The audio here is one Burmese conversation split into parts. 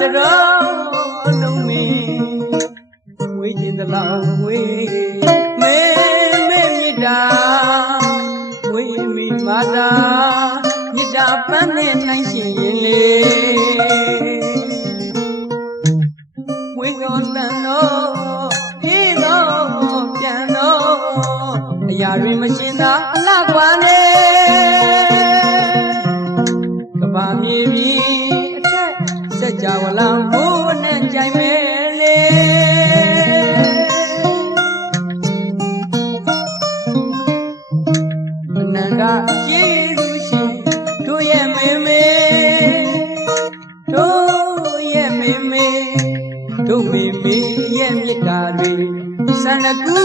တတော်လုံးမင်းဝေးခြင်းတလောက်ဝေးမေမေမြစ်တာဝေးမိမာတာမြစ်တာပန်းနဲ့နိုင်ရှင်ရင်လေဝေကောတန်တော့ဟေးတော့ပြန်တော့အရာတွေမရှင်းသာအလှကွာနေ န္ဒကူ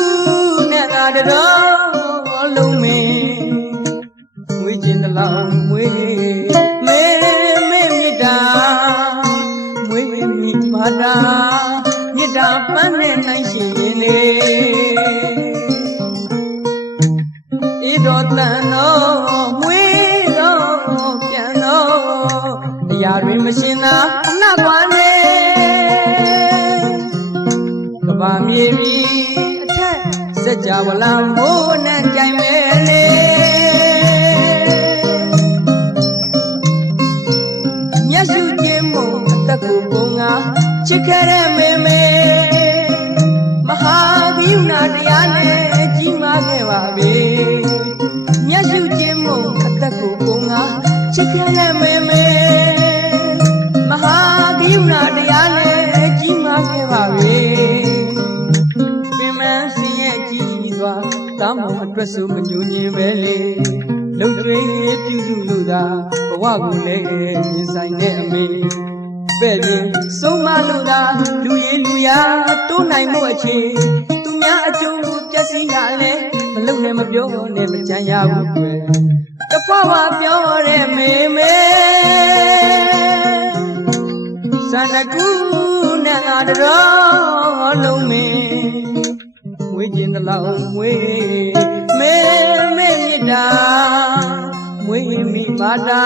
နဲ့သာတတော်လုံးမင်းငွေကျင်တလောက်ငွေမေမေမြစ်တာငွေမိမာတာမြစ်တာပန်းနဲ့နိုင်ရှင်ရင်လေဤတော်တန်တော်မွေးတော်ပြန်တော်အရာတွေမရှင်းသာအနှ စက်ကြဝဠာမိုးနဲ့ကြိုင်မဲလေမျက်စုချင်းမို့အသက်ကိုပုံငါချစ်ခဲ့တဲ့မေမေမဟာဂိယနာတရားနဲ့ကြီးမားခဲ့ပါပြီမျက်စုချင်းမို့အသက်ကိုပုံငါချစ်ခဲ့တဲ့မေမေမ ဆိုမညူညင်ပဲလေလုံကျွေးပြုစုလို့သာဘဝကိုလည်းရင်ဆိုင်တဲ့အမေပဲ့ရင်ဆုံးမလို့သာလူရည်လူရာတိုးနိုင်မှုအခြေသူများအကျိုးကိုပြည့်စည်ရလဲမလုံနဲ့မပြောနဲ့မကြမ်းရဘူးကွယ်တဖွားဖွားပြောတဲ့မေမေစန္ဒကူနဲ့ငါတော်လုံးမင်းဝေးကျင်တလောက်ဝေး မေမေမြစ်တာမွေးမိမာတာ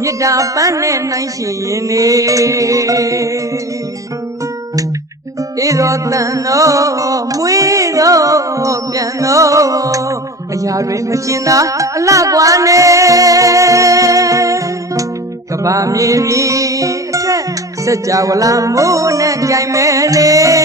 မြစ်တာပန်းနဲ့နိုင်ရှင်ရင်နေဧရောတန်တော်မွေးတော်ပြန်တော်အရာတွေမရှင်းသာအလှကွာနေကဘာမြေပြီးအထက်စက်ကြဝဠာမိုးနဲ့ကြိုင်မဲလေ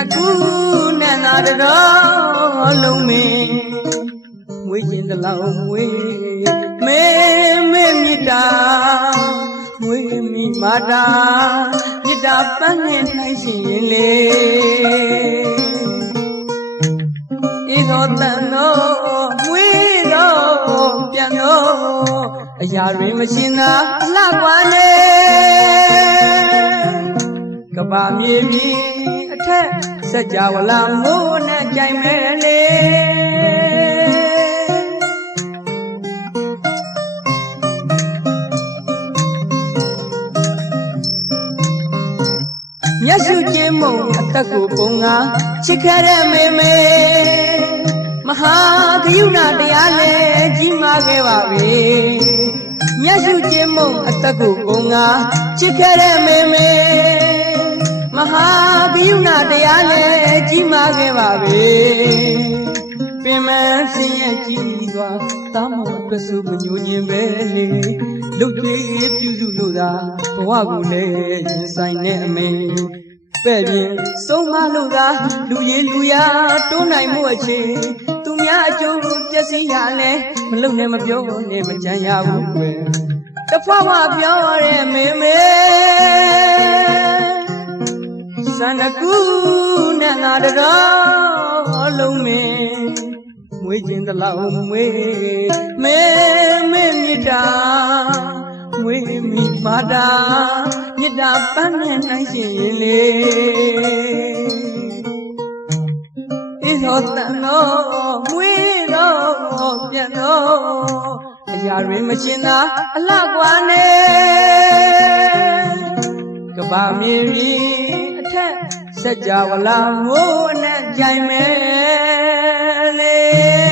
န္ဒကူနဲ့သာတော်လုံးမင်းငွေရင်တလောက်ငွေမေမေမြတ်တာငွေမိမာတာမြတ်တာပန်းနဲ့နိုင်ရှင်ရင်လေဤသောတန်တော်မွေးတော်ပြန်တော်အရာတွေမရှင်းသာအလှကွာနေ ကဘာမြေကြီးအထက်စကြဝဠာမိုးနဲ့ကြိုင်မဲ့လေမျက်စုချင်းမုံအသက်ကိုပုံငါချစ်ခဲ့တဲ့မေမေမဟာကယုဏတရားလည်းကြီးမားခဲ့ပါပြီမျက်စုချင်းမုံအသက်ကိုပုံငါချစ်ခဲ့တဲ့မေမေ ဟာကရုဏာတရားနဲ့ကြီးမားခဲ့ပါပြီပင်မဆင်းရဲကြီးစွာတာမောအတွက်စုမညိုညင်ပဲလေလုတ်ကျွေးပြုစုလို့သာဘဝကိုလည်းရင်ဆိုင်တဲ့အမေပဲ့ပြင်ဆုံးမလို့သာလူရည်လူရာတိုးနိုင်မှုအချင်းသူများအကျိုးကိုပျက်စီးရလဲမလုံနဲ့မပြောနဲ့မကြမ်းရဘူးကွယ်တဖွားဖွားပြောရဲမေမေ စန္ဒကူနဲ့ငါတတော်လုံးမင်းမွေးခြင်းတလောက်မွေးမေမေမြစ်တာမွေးမိပါတာမြစ်တာပန်းနဲ့နိုင်ရှင်ရင်လေဤသောတန်တော်မွေးတော်ပြန်တော်အရာတွင်မရှင်းသာအလှကွာနေကဘာမြေကြီးအထ က်စัจ java လာမိုးနဲ့ကြိုင်မဲလေ